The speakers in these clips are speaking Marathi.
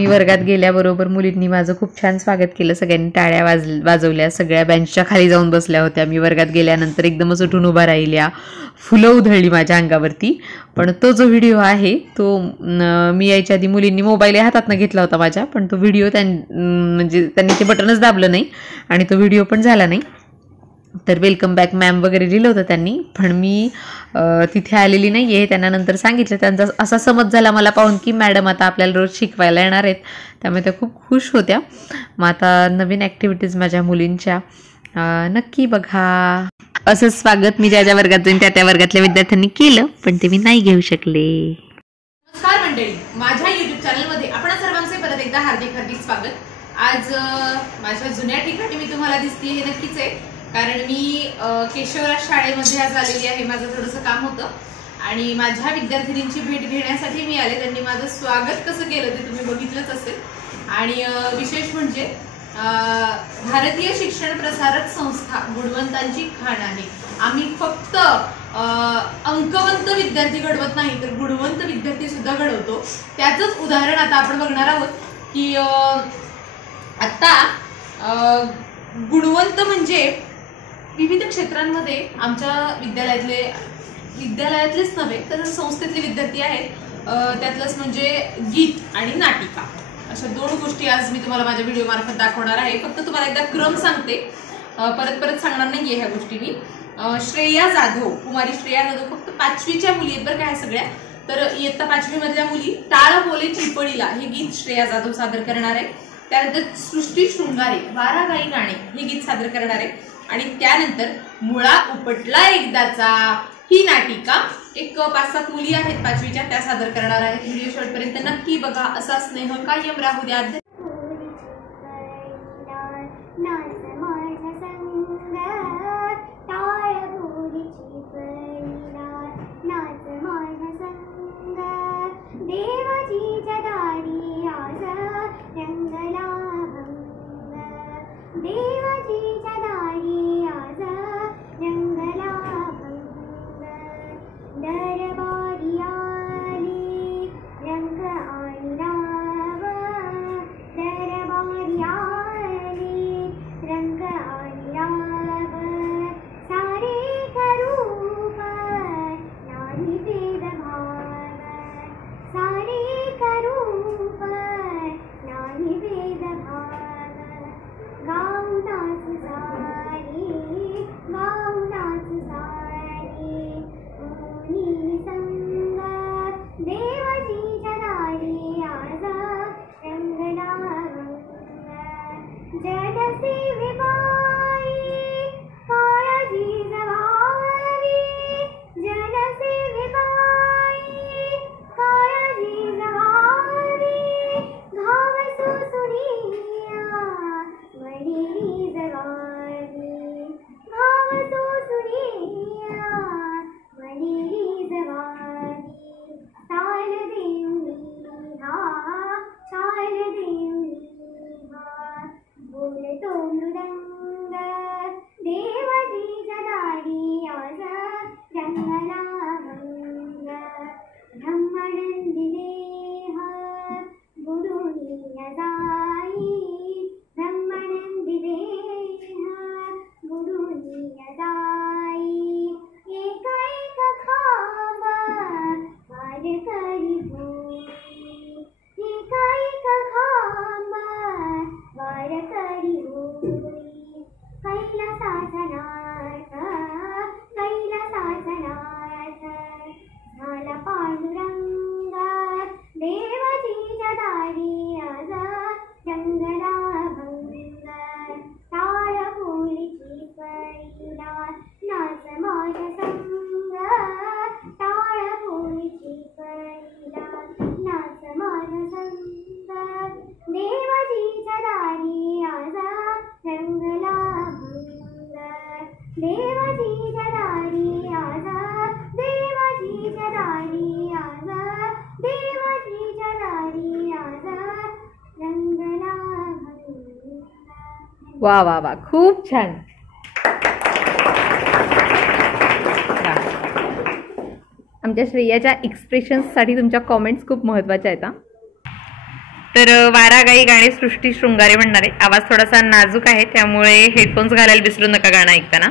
मी वर्गात गेल्याबरोबर मुलींनी माझं खूप छान स्वागत केलं. सगळ्यांनी टाळ्या वाजवल्या, सगळ्या बेंचच्या खाली जाऊन बसल्या होत्या. मी वर्गात गेल्यानंतर एकदमच उठून उभा राहिल्या, फुलं उधळली माझ्या अंगावरती. पण तो जो व्हिडिओ आहे तो मी यायच्या आधी मुलींनी मोबाईल हातातनं घेतला होता माझ्या, पण तो व्हिडिओ म्हणजे त्यांनी ते बटनच दाबलं नाही आणि तो व्हिडिओ पण झाला नाही. तर वेलकम बॅक मॅम वगैरे लिहिलं होतं त्यांनी, पण मी तिथे आलेली नाही आहे. त्यांना नंतर सांगितलं. त्यांचा असा समज झाला मला पाहून की मॅडम आता आपल्याला रोज शिकवायला येणार आहेत. त्यामुळे त्या खूप खुश होत्या. मग आता नवीन ॲक्टिव्हिटीज माझ्या मुलींच्या नक्की बघा. असं स्वागत मी ज्या ज्या वर्गात जाईन त्या वर्गातल्या विद्यार्थ्यांनी केलं, पण ते मी नाही घेऊ शकले. नमस्कार मंडळी, माझ्या YouTube चॅनलमध्ये आपण सर्वांचे परत एकदा हार्दिक हार्दिक स्वागत. आज माझ्या जुन्या ठिकाणी मी तुम्हाला दिसते हे नक्कीच आहे, कारण मी केशवराज शाळेमध्ये आज आलेली आहे. माझं थोडंसं काम होतं आणि माझ्या विद्यार्थिनींची भेट घेण्यासाठी मी आले. त्यांनी माझं स्वागत कसं केलं ते तुम्ही बघितलंच असेल. आणि विशेष म्हणजे भारतीय शिक्षण प्रसारक संस्था गुणवंतांची खाण आहे. आम्ही फक्त अंकवंत विद्यार्थी घडवत नाही तर गुणवंत विद्यार्थी सुद्धा घडवतो. त्याचंच उदाहरण आता आपण बघणार आहोत की आता गुणवंत म्हणजे विविध क्षेत्रांमध्ये आमच्या विद्यालयातलेच नव्हे तर संस्थेतले विद्यार्थी आहेत. त्यातलंच म्हणजे गीत आणि नाटिका अशा दोन गोष्टी आज मी तुम्हाला माझ्या व्हिडिओ मार्फत दाखवणार आहे. फक्त तुम्हाला एकदा क्रम सांगते, परत सांगणार नाहीये ह्या गोष्टी मी. श्रेया जाधव, कुमारी श्रेया जाधव फक्त 5वीच्या मुली आहेत बरं काय सगळ्या. तर इयत्ता 5वी मधल्या मुली टाळ बोले चिपळीला हे गीत श्रेया जाधव सादर करणार आहे. त्यानंतर सृष्टी शृंगारे 12 गाई गाणे हे गीत सादर करणार आहे. आणि त्यानंतर मुळा उपटला एकदाचा ही नाटिका एक 5-7 मुली आहेत 5वीच्या, त्या सादर करणार आहेत. व्हिडिओ शेवटपर्यंत नक्की बघा. असा स्नेह कायम राहू द्या. वा वा वा, खूप छान. आमच्या श्रेयाच्या एक्सप्रेशन्ससाठी तुमच्या कॉमेंट्स खूप महत्त्वाच्या आहेत. तर वारागाई गाणे सृष्टी शृंगारे म्हणणारे. आवाज थोडासा नाजूक आहे त्यामुळे हेडफोन्स घालायला विसरू नका गाणं ऐकताना.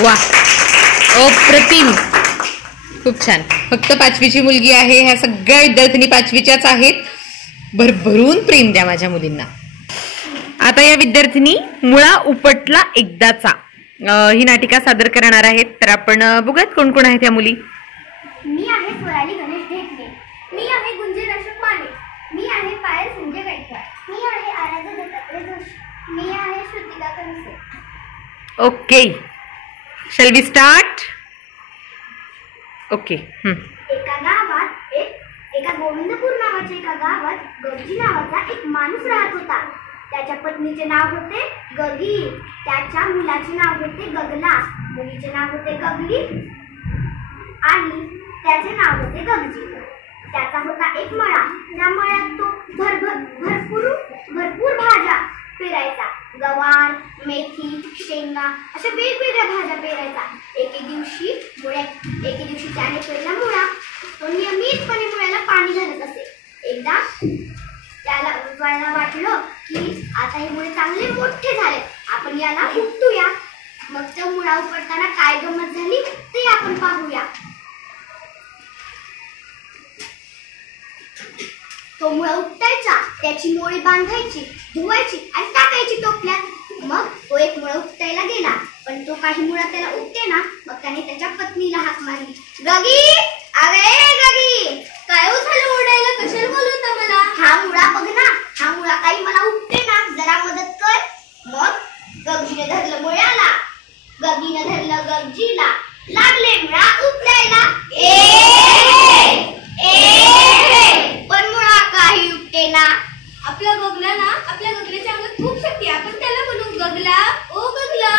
वा, अप्रतिम, खूप छान. फक्त 5वीची मुलगी आहे. ह्या सगळ्या विद्यार्थिनी 5वीच्याच आहेत. भरभरून प्रेम द्या माझ्या मुलींना. आता या विद्यार्थिनी मुळा उपटला एकदाचा ही नाटिका सादर करणार आहेत. तर आपण बघूयात कोण कोण आहेत या मुली. मी आहे स्वराली गणेश ढेकणे. मी आहे गुंजन अशोक माने. मी आहे पायल संजय गायकवाड. मी आहे आराध्या दत्तात्रय जोशी. मी आहे Shrutika Kanase. Okay, shall we start? Okay. एका गोविंदपूर नावाच्या एका गावात गगजी नावाचा एक माणूस राहत होता. त्याच्या पत्नीचे नाव होते गगी. त्याच्या मुलाचे नाव होते गगला. मुलीचे नाव होते गगली आणि त्याचे नाव होते गगजी. त्याचा होता एक मळा. त्या मळ्यात तो भरपूर भाज्या पेरायचा. गवार, मेथी, शेंगा अशा वेगवेगळ्या भाज्या पेरायचा. एके दिवशी त्याने पेरला मुळा. तो नियमितपणे मुळ्याला पाणी घालत असे. एकदा त्याला वाटलं की आता हे मुळे चांगले मोठे झाले, आपण याला उपटूया. मग तो मुळा उपटताना काय गंमत झाली ते आपण पाहूया. तो मुळा उपटायचा, त्याची मोळी बांधायची, धुवायची आणि टाकायची टोपल्यात. मग तो एक मुळा उपटायला गेला, पण तो काही मुळा त्याला उपटे ना. मग त्याने त्याच्या पत्नीला हाक मारली. गगी, अरे गगी, काय झालं ओरडायला? कशाला बोलवता मला? हा मुळा बघ ना, हा मुळा काही मला उपटे ना, जरा मदत कर. मग गगजीने धरलं मुळ्याला, गगीने धरलं गगजीला. लागले मुळा उपटायला. पण मुळा काही उपटे ना. आपल्या गगल्याच्या अंगात खूप शक्ती आहे. आपण त्याला बोलू, गगला, ओ गगला.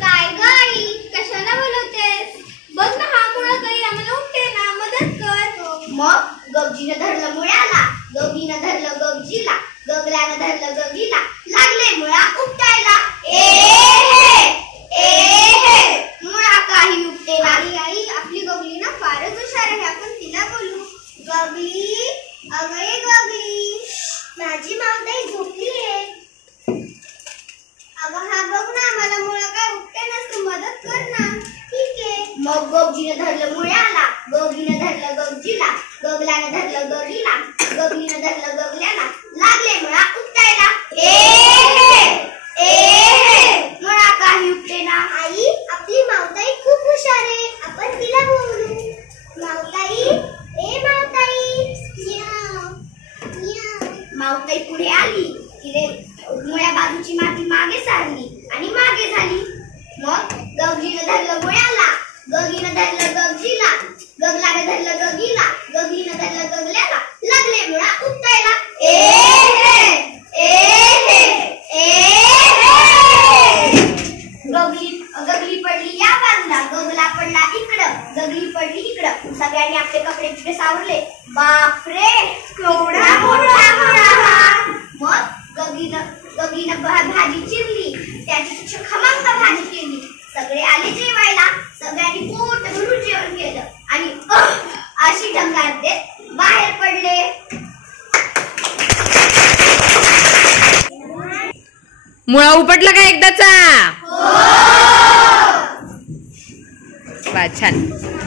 काय गाई, कशाला बोलवतेस? बघ ना, हा मुळा काही आम्हाला उपटे ना, मदत कर. मग गगजीनं धरलं मुळ्याला, गगीनं धरलं गगजीला, गगल्यानं धरलं गगीला. लागले मुळा उपटायला. मुळा काही उपटे ना. आई, आपली गगली ना फारच हुशार आहे. आपण तिला बोलू. गगली, अगं गगली, माझी मावताई झोपली आहे. अगं हा बघ ना, मला मुळा काय उपटे नसतं, मदत कर ना. ठीक आहे. मग गगजीनं धरलं मुळ्याला, गगीनं धरलं गगजीला, गगलानं धरलं गगीला, गगलीनं धरलं गगल्याला, लागले मुळा उपटायला. मुळा काही उपटेना. आई, आपली मावताई खूप हुशार आहे, आपण तिला बोलू. मावताई, ए मावताई. मावताई पुढे आली. तिने मुळ्या बाजूची माती मागे सारली आणि मागे झाली. मग गगजीनं धरलं मुळ्याला, गगीनं धरलं गगजीला, गगलानं धरलं गगीला, गगलीनं धरलं गगल्याला, लागले मुळा उपटायला. गगली पडली या बाजूला, गगला पडला इकडं, गगली पडली इकडं. सगळ्यांनी आपले कपडे तिकडे सावरले. बापरे, केवढा मोठा मुळा. मग गगीनं भाजी चिरली, त्याची खमंग भाजी केली. सगळे आले जेवायला. सगळ्यांनी पोट भरून जेवण केलं आणि अशी ढंगार देत बाहेर पडले. मुळा उपटला का एकदाचा? वा, छान.